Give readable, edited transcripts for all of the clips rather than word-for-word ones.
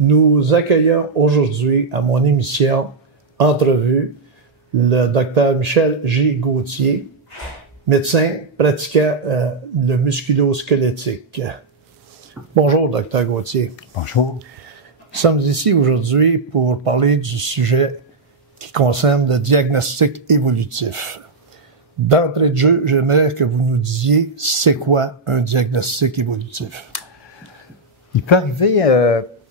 Nous accueillons aujourd'hui à mon émission Entrevue le Dr Michel G. Gauthier, médecin pratiquant le musculo-squelettique. Bonjour, Dr Gauthier. Bonjour. Nous sommes ici aujourd'hui pour parler du sujet qui concerne le diagnostic évolutif. D'entrée de jeu, j'aimerais que vous nous disiez c'est quoi un diagnostic évolutif. Il peut arriver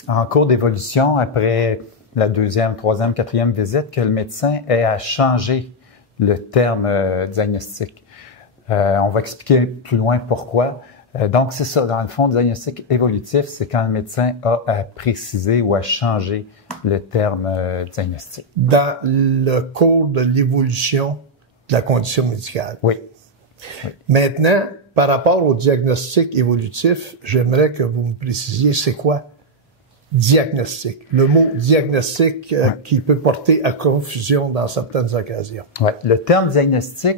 en cours d'évolution, après la deuxième, troisième, quatrième visite, que le médecin ait à changer le terme diagnostic. On va expliquer plus loin pourquoi. Donc, c'est ça, dans le fond, le diagnostic évolutif, c'est quand le médecin a à préciser ou à changer le terme diagnostic. Dans le cours de l'évolution de la condition médicale. Oui. Maintenant, par rapport au diagnostic évolutif, j'aimerais que vous me précisiez c'est quoi diagnostic. Le mot diagnostic qui peut porter à confusion dans certaines occasions. Oui. Le terme diagnostic,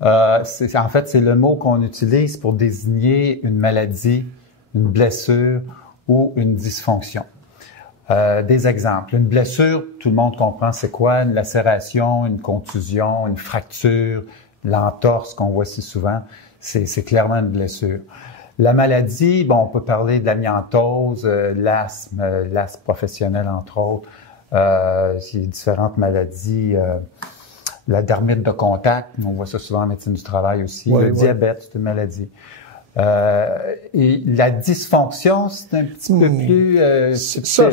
c'est le mot qu'on utilise pour désigner une maladie, une blessure ou une dysfonction. Des exemples. Une blessure, tout le monde comprend c'est quoi, une lacération, une contusion, une fracture, l'entorse qu'on voit si souvent, c'est clairement une blessure. La maladie, bon, on peut parler de l'amiantose, l'asthme professionnel entre autres, il y a différentes maladies, la dermite de contact, on voit ça souvent en médecine du travail aussi, le diabète, c'est une maladie. Et la dysfonction, c'est un petit peu plus... c'est ça,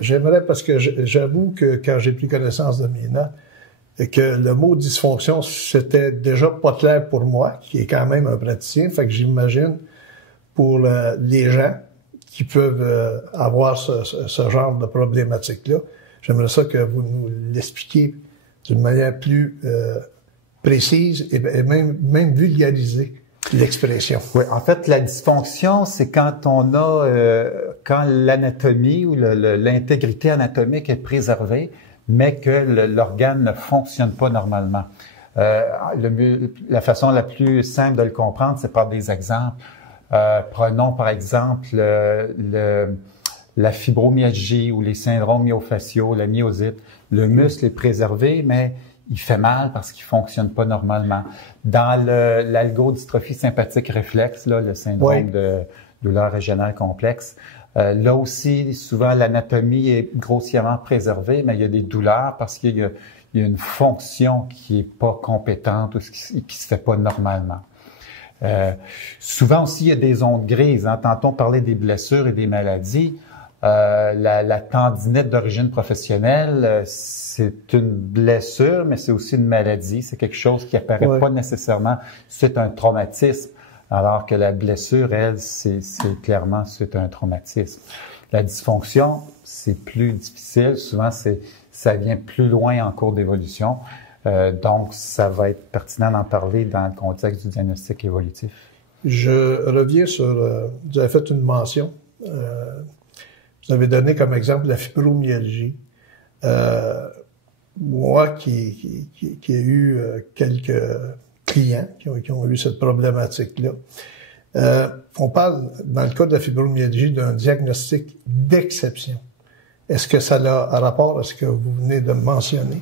j'aimerais, parce que j'avoue que quand j'ai pris connaissance de mes notes, que le mot dysfonction, c'était déjà pas clair pour moi, qui est quand même un praticien, fait que j'imagine pour les gens qui peuvent avoir ce genre de problématique-là, j'aimerais ça que vous nous l'expliquiez d'une manière plus précise et même vulgarisée. L'expression. Oui, en fait, la dysfonction, c'est quand on a, quand l'anatomie ou l'intégrité anatomique est préservée, mais que l'organe ne fonctionne pas normalement. La façon la plus simple de le comprendre, c'est par des exemples. Prenons par exemple la fibromyalgie ou les syndromes myofasciaux, la myosite. Le muscle est préservé, mais il fait mal parce qu'il fonctionne pas normalement. Dans l'algodystrophie sympathique réflexe, là, le syndrome de douleur régionale complexe, là aussi, souvent, l'anatomie est grossièrement préservée, mais il y a des douleurs parce qu'il y a une fonction qui est pas compétente ou qui se fait pas normalement. Souvent aussi, il y a des zones grises. Hein. Tantôt, on parlait des blessures et des maladies. La tendinite d'origine professionnelle, c'est une blessure, mais c'est aussi une maladie. C'est quelque chose qui apparaît pas nécessairement suite à un traumatisme, alors que la blessure, elle, c'est clairement suite à un traumatisme. La dysfonction, c'est plus difficile. Souvent, ça vient plus loin en cours d'évolution. Donc, ça va être pertinent d'en parler dans le contexte du diagnostic évolutif. Je reviens sur... vous avez fait une mention. Vous avez donné comme exemple la fibromyalgie. Moi, qui ai eu quelques clients qui ont eu cette problématique-là, on parle, dans le cas de la fibromyalgie, d'un diagnostic d'exception. Est-ce que ça a un rapport à ce que vous venez de mentionner?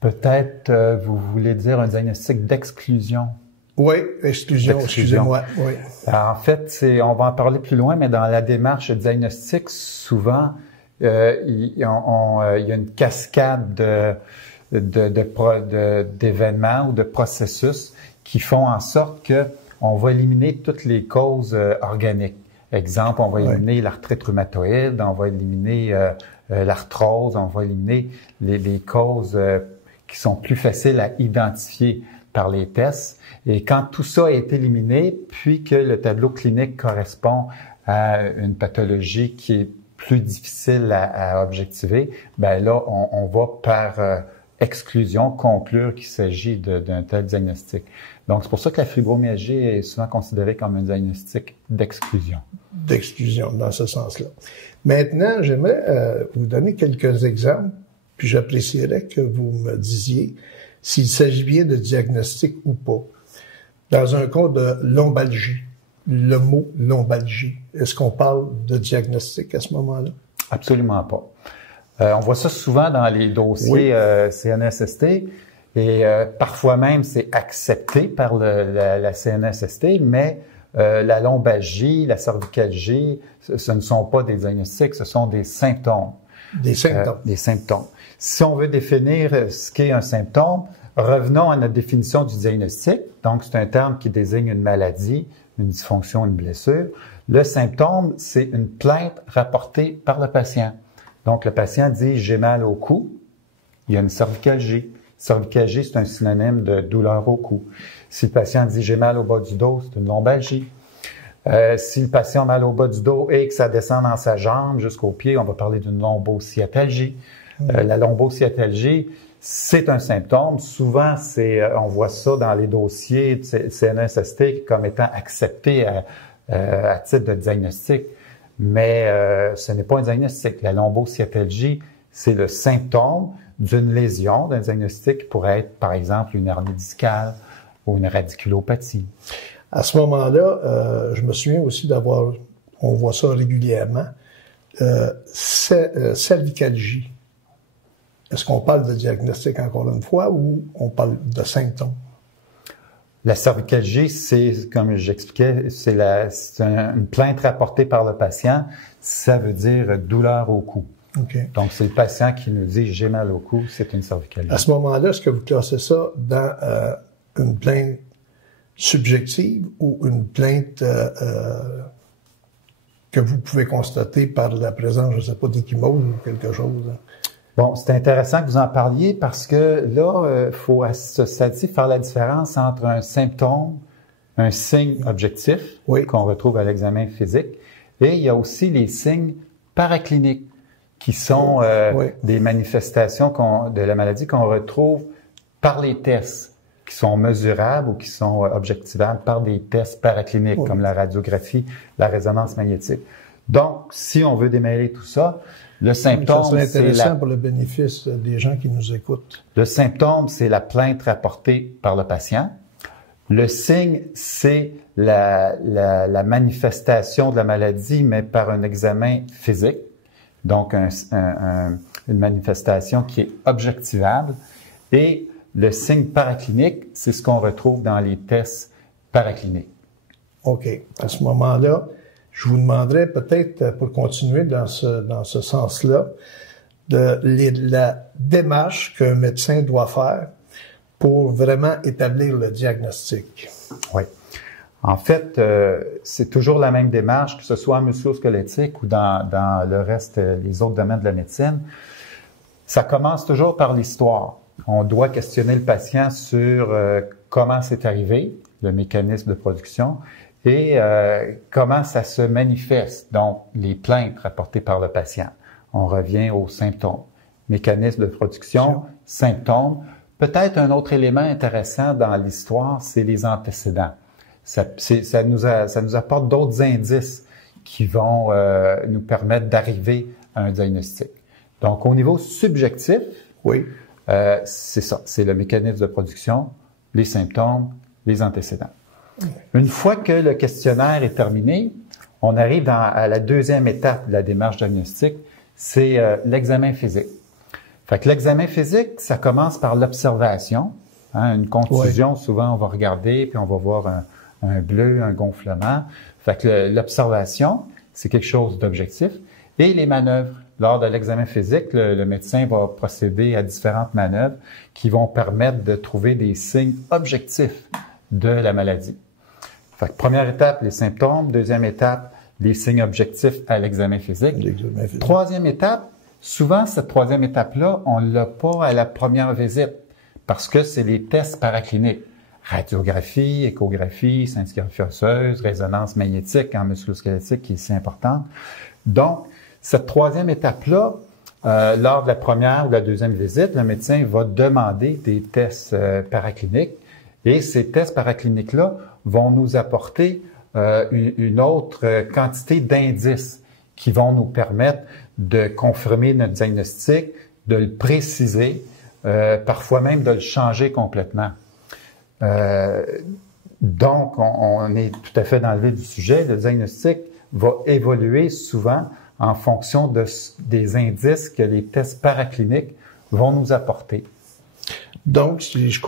Peut-être vous voulez dire un diagnostic d'exclusion. Oui, exclusion, excusez-moi. Oui. En fait, on va en parler plus loin, mais dans la démarche diagnostique, souvent, il y a une cascade d'événements ou de processus qui font en sorte que on va éliminer toutes les causes organiques. Exemple, on va éliminer l'arthrite rhumatoïde, on va éliminer l'arthrose, on va éliminer les causes qui sont plus faciles à identifier par les tests. Et quand tout ça a été éliminé, puis que le tableau clinique correspond à une pathologie qui est plus difficile à objectiver, ben là, on va par exclusion conclure qu'il s'agit d'un tel diagnostic. Donc, c'est pour ça que la fibromyalgie est souvent considérée comme un diagnostic d'exclusion. D'exclusion, dans ce sens-là. Maintenant, j'aimerais vous donner quelques exemples, puis j'apprécierais que vous me disiez s'il s'agit bien de diagnostic ou pas. Dans un cas de lombalgie, le mot lombalgie, est-ce qu'on parle de diagnostic à ce moment-là? Absolument pas. On voit ça souvent dans les dossiers CNSST et parfois même c'est accepté par la CNSST, mais la lombalgie, la cervicalgie, ce ne sont pas des diagnostics, ce sont des symptômes. Des symptômes. Des symptômes. Si on veut définir ce qu'est un symptôme, revenons à notre définition du diagnostic. Donc, c'est un terme qui désigne une maladie, une dysfonction, une blessure. Le symptôme, c'est une plainte rapportée par le patient. Donc, le patient dit « j'ai mal au cou », il y a une cervicalgie. Cervicalgie, c'est un synonyme de douleur au cou. Si le patient dit « j'ai mal au bas du dos », c'est une lombalgie. Si le patient a mal au bas du dos et que ça descend dans sa jambe jusqu'au pied, on va parler d'une lombosciatalgie. La lombosciatalgie, c'est un symptôme. Souvent, on voit ça dans les dossiers de CNSST comme étant accepté à titre de diagnostic. Mais ce n'est pas un diagnostic. La lombosciatalgie, c'est le symptôme d'une lésion, d'un diagnostic qui pourrait être, par exemple, une hernie discale ou une radiculopathie. À ce moment-là, je me souviens aussi on voit ça régulièrement, cervicalgie. Est-ce qu'on parle de diagnostic encore une fois ou on parle de symptômes? La cervicalgie, c'est, comme j'expliquais, c'est une plainte rapportée par le patient. Ça veut dire douleur au cou. Okay. Donc, c'est le patient qui nous dit « j'ai mal au cou », c'est une cervicalgie. À ce moment-là, est-ce que vous classez ça dans une plainte subjective ou une plainte que vous pouvez constater par la présence, je ne sais pas, d'échymose ou quelque chose? Bon, c'est intéressant que vous en parliez parce que là, il faut à ce stade-ci faire la différence entre un symptôme, un signe objectif qu'on retrouve à l'examen physique, et il y a aussi les signes paracliniques qui sont des manifestations de la maladie qu'on retrouve par les tests, qui sont mesurables ou qui sont objectivables par des tests paracliniques comme la radiographie, la résonance magnétique. Donc, si on veut démêler tout ça, le symptôme, ça serait intéressant pour le bénéfice des gens qui nous écoutent. Le symptôme, c'est la plainte rapportée par le patient. Le signe, c'est la manifestation de la maladie, mais par un examen physique. Donc, une manifestation qui est objectivable. Et le signe paraclinique, c'est ce qu'on retrouve dans les tests paracliniques. OK. À ce moment-là, je vous demanderais peut-être, pour continuer dans ce sens-là, la démarche qu'un médecin doit faire pour vraiment établir le diagnostic. Oui. En fait, c'est toujours la même démarche, que ce soit en musculo-squelettique ou dans le reste, les autres domaines de la médecine. Ça commence toujours par l'histoire. On doit questionner le patient sur comment c'est arrivé, le mécanisme de production, et comment ça se manifeste, donc les plaintes rapportées par le patient. On revient aux symptômes. Mécanisme de production, symptômes. Peut-être un autre élément intéressant dans l'histoire, c'est les antécédents. Ça nous apporte d'autres indices qui vont nous permettre d'arriver à un diagnostic. Donc, au niveau subjectif, c'est ça, c'est le mécanisme de production, les symptômes, les antécédents. Une fois que le questionnaire est terminé, on arrive à la deuxième étape de la démarche diagnostique, c'est l'examen physique. Fait que l'examen physique, ça commence par l'observation. Une contusion, souvent, on va regarder, puis on va voir un bleu, un gonflement. Fait que l'observation, c'est quelque chose d'objectif. Et les manœuvres. Lors de l'examen physique, le médecin va procéder à différentes manœuvres qui vont permettre de trouver des signes objectifs de la maladie. Fait que première étape, les symptômes. Deuxième étape, les signes objectifs à l'examen physique. Troisième étape, souvent, cette troisième étape-là, on ne l'a pas à la première visite parce que c'est les tests paracliniques. Radiographie, échographie, scintigraphie osseuse, résonance magnétique en musculo-squelettique qui est si importante. Donc, cette troisième étape-là, lors de la première ou de la deuxième visite, le médecin va demander des tests paracliniques et ces tests paracliniques-là vont nous apporter une autre quantité d'indices qui vont nous permettre de confirmer notre diagnostic, de le préciser, parfois même de le changer complètement. Donc, on est tout à fait dans le vif du sujet. Le diagnostic va évoluer souvent en fonction des indices que les tests paracliniques vont nous apporter. Donc, si je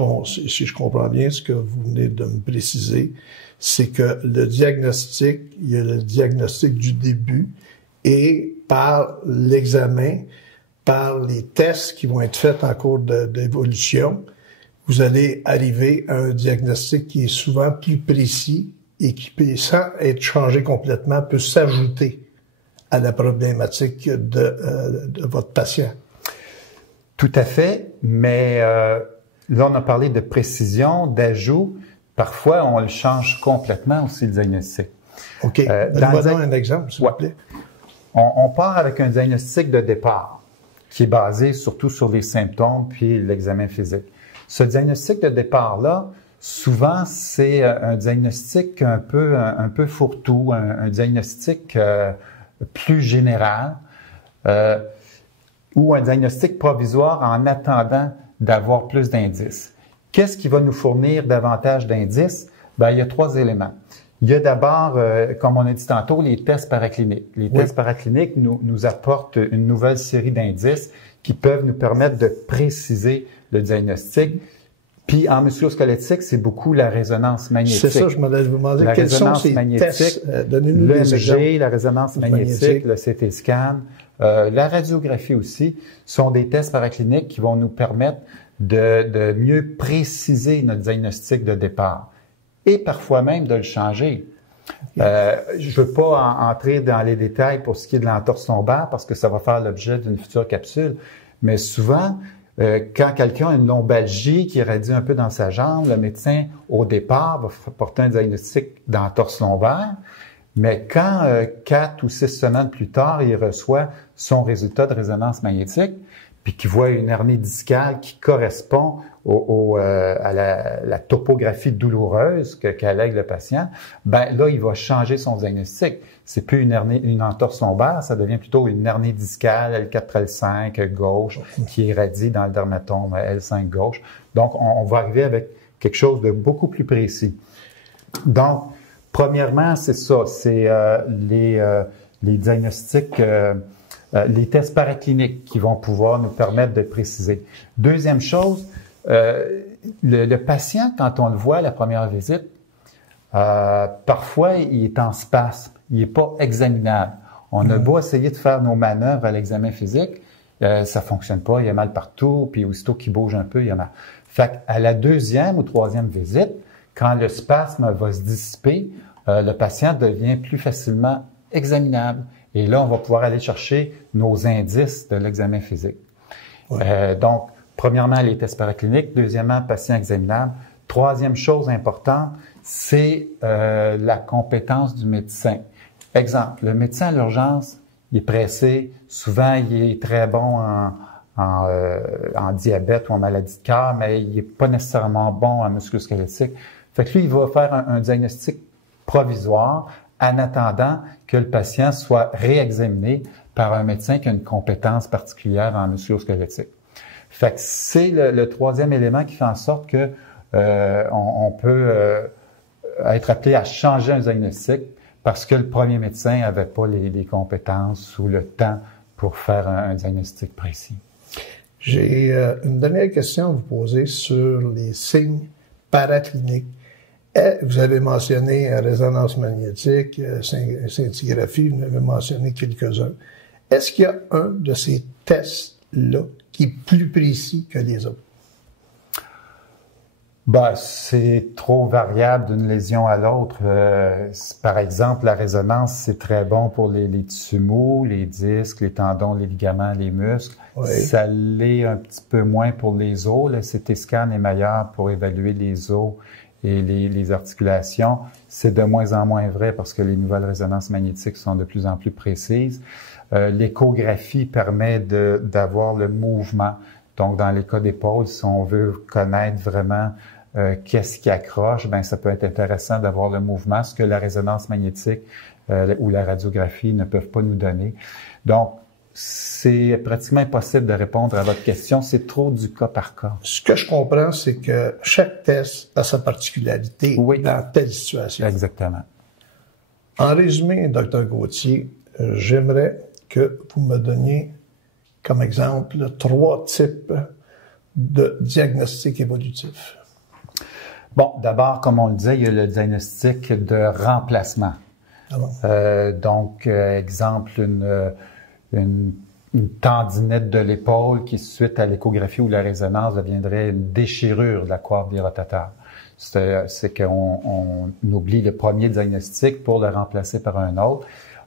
comprends bien ce que vous venez de me préciser, c'est que le diagnostic, il y a le diagnostic du début et par l'examen, par les tests qui vont être faits en cours d'évolution, vous allez arriver à un diagnostic qui est souvent plus précis et qui, sans être changé complètement, peut s'ajouter à la problématique de votre patient. Tout à fait, mais là, on a parlé de précision, d'ajout. Parfois, on le change complètement aussi, le diagnostic. OK. Donne-moi un exemple, s'il vous plaît. On part avec un diagnostic de départ qui est basé surtout sur les symptômes puis l'examen physique. Ce diagnostic de départ-là, souvent, c'est un diagnostic un peu fourre-tout, un diagnostic plus général ou un diagnostic provisoire en attendant d'avoir plus d'indices. Qu'est-ce qui va nous fournir davantage d'indices? Ben, il y a 3 éléments. Il y a d'abord, comme on a dit tantôt, les tests paracliniques. Les tests paracliniques nous apportent une nouvelle série d'indices qui peuvent nous permettre de préciser le diagnostic. Puis en musculo-squelettique, c'est beaucoup la résonance magnétique. C'est ça, je me demandais quels sont ces tests. Donnez-nous des exemples. La résonance magnétique, le CT scan, la radiographie aussi, sont des tests paracliniques qui vont nous permettre de mieux préciser notre diagnostic de départ et parfois même de le changer. Je veux pas entrer dans les détails pour ce qui est de l'entorse lombaire parce que ça va faire l'objet d'une future capsule, mais souvent, quand quelqu'un a une lombalgie qui irradie un peu dans sa jambe, le médecin, au départ, va porter un diagnostic d'entorse lombaire, mais quand 4 ou 6 semaines plus tard, il reçoit son résultat de résonance magnétique, puis qu'il voit une hernie discale qui correspond à la topographie douloureuse qu'allègue le patient, ben là, il va changer son diagnostic. C'est plus une entorse lombaire, ça devient plutôt une hernie discale L4-L5 gauche qui irradie dans le dermatome L5 gauche. Donc, on va arriver avec quelque chose de beaucoup plus précis. Donc, premièrement, c'est ça, c'est les diagnostics, les tests paracliniques qui vont pouvoir nous permettre de préciser. Deuxième chose, le patient, quand on le voit à la première visite, parfois, il est en spasme, il n'est pas examinable. On a beau essayer de faire nos manœuvres à l'examen physique, ça fonctionne pas, il y a mal partout, puis aussitôt qu'il bouge un peu, il y a mal. Fait qu'à la 2e ou 3e visite, quand le spasme va se dissiper, le patient devient plus facilement examinable. Et là, on va pouvoir aller chercher nos indices de l'examen physique. Donc, premièrement, les tests paracliniques. Deuxièmement, patient examinable. Troisième chose importante, c'est la compétence du médecin. Exemple, le médecin à l'urgence, il est pressé. Souvent, il est très bon en diabète ou en maladie de cœur, mais il n'est pas nécessairement bon en musculo-squelettique. Fait que lui, il va faire un diagnostic provisoire en attendant que le patient soit réexaminé par un médecin qui a une compétence particulière en musculo-squelettique. Fait que c'est le 3e élément qui fait en sorte que on peut être appelé à changer un diagnostic parce que le premier médecin n'avait pas les compétences ou le temps pour faire un diagnostic précis. J'ai une dernière question à vous poser sur les signes paracliniques. Vous avez mentionné résonance magnétique, scintigraphie, vous en avez mentionné quelques-uns. Est-ce qu'il y a un de ces tests-là qui est plus précis que les autres? Ben, c'est trop variable d'une lésion à l'autre. Par exemple, la résonance, c'est très bon pour les tissus mous, les disques, les tendons, les ligaments, les muscles. Oui. Ça l'est un petit peu moins pour les os. Le CT scan est meilleur pour évaluer les os et les articulations. C'est de moins en moins vrai parce que les nouvelles résonances magnétiques sont de plus en plus précises. L'échographie permet d'avoir le mouvement. Donc, dans les cas d'épaule, si on veut connaître vraiment qu'est-ce qui accroche, ben ça peut être intéressant d'avoir le mouvement, ce que la résonance magnétique ou la radiographie ne peuvent pas nous donner. Donc, c'est pratiquement impossible de répondre à votre question. C'est trop du cas par cas. Ce que je comprends, c'est que chaque test a sa particularité dans telle situation. Exactement. En résumé, Dr. Gauthier, j'aimerais que vous me donniez comme exemple 3 types de diagnostic évolutif. Bon, d'abord, comme on le disait, il y a le diagnostic de remplacement. Ah bon? Donc, exemple, une tendinite de l'épaule qui, suite à l'échographie ou la résonance, deviendrait une déchirure de la coiffe birotatoire. C'est qu'on oublie le premier diagnostic pour le remplacer par un autre.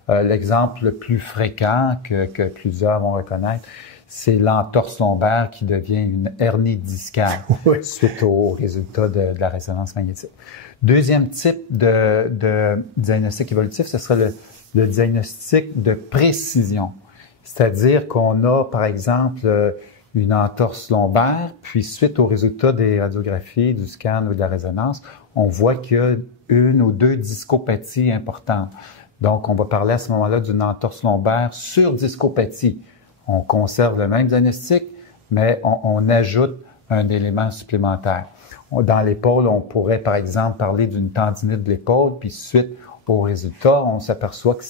L'exemple le plus fréquent que plusieurs vont reconnaître, c'est l'entorse lombaire qui devient une hernie discale suite au résultat de la résonance magnétique. Deuxième type de diagnostic évolutif, ce serait le diagnostic de précision. C'est-à-dire qu'on a, par exemple, une entorse lombaire, puis suite au résultat des radiographies, du scan ou de la résonance, on voit qu'il y a 1 ou 2 discopathies importantes. Donc, on va parler à ce moment-là d'une entorse lombaire sur discopathie. On conserve le même diagnostic, mais on ajoute un élément supplémentaire. Dans l'épaule, on pourrait, par exemple, parler d'une tendinite de l'épaule, puis suite au résultat, on s'aperçoit que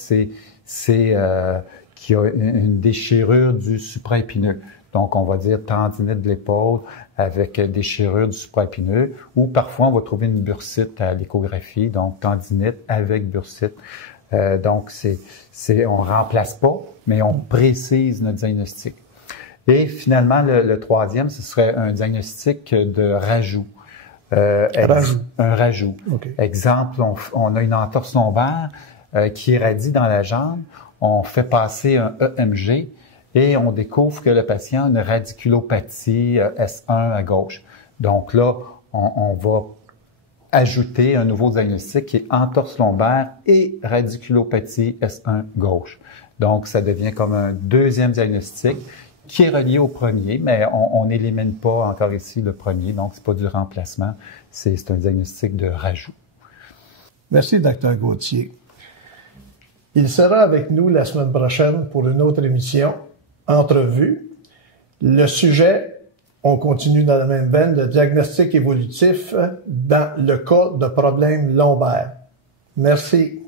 qu'il y a une déchirure du supraépineux. Donc, on va dire tendinite de l'épaule avec déchirure du supraépineux, ou parfois, on va trouver une bursite à l'échographie, donc tendinite avec bursite. Donc, on remplace pas, mais on précise notre diagnostic. Et finalement, le troisième, ce serait un diagnostic de rajout. Un rajout. Okay. Exemple, on a une entorse lombaire qui irradie dans la jambe. On fait passer un EMG et on découvre que le patient a une radiculopathie S1 à gauche. Donc là, on va ajouter un nouveau diagnostic qui est entorse lombaire et radiculopathie S1 gauche. Donc, ça devient comme un deuxième diagnostic qui est relié au premier, mais on n'élimine pas encore ici le premier, donc c'est pas du remplacement, c'est un diagnostic de rajout. Merci, Dr. Gauthier. Il sera avec nous la semaine prochaine pour une autre émission, Entrevue. Le sujet, on continue dans la même veine, de diagnostic évolutif dans le cas de problèmes lombaires. Merci.